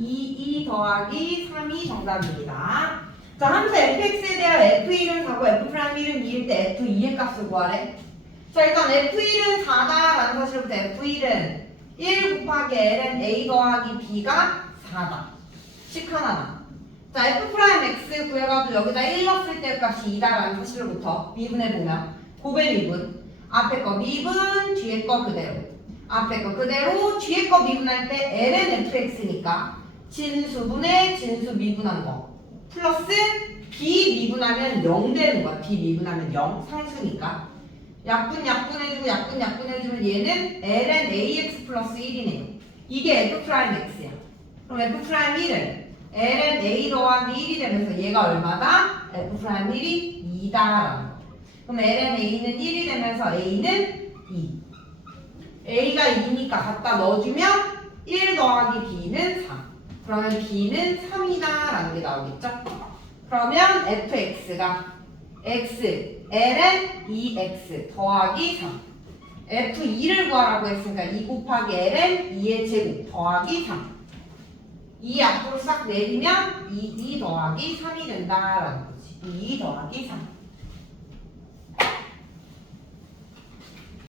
2, 2 더하기 3이 정답입니다. 자, 함수 fx에 대한 f1은 4고 f'1은 2일 때 f2의 값을 구하래. 자, 일단 f1은 4다라는 사실부터 f1은 1 곱하기 ln a 더하기 b가 4다. 식 하나만. 자, f'(x) 구해가지고 여기다 1 넣었을 때 값이 2다라는 사실로부터 미분해보면 고배 미분. 앞에 거 미분, 뒤에 거 그대로. 앞에 거 그대로, 뒤에 거 미분할 때 ln fx니까 진수분의 진수 미분한 거. 플러스 b 미분하면 0 되는 거야. b 미분하면 0. 상수니까. 약분 약분 해주고 약분 약분 해주면 얘는 ln ax 플러스 1이네요. 이게 f'x야. 그럼 f'1은 ln a 더하기 1이 되면서 얘가 얼마다? f'1이 2다라는 거. 그럼 ln a는 1이 되면서 a는 2. a가 2니까 갖다 넣어주면 1 더하기 3. 그러면 b는 3이다 라는 게 나오겠죠? 그러면 fx가 x ln 2x 더하기 3 f2를 구하라고 했으니까 2 곱하기 ln 2의 제곱 더하기 3 2 앞으로 싹 내리면 2, 2 더하기 3이 된다라는 거지. 2 더하기 3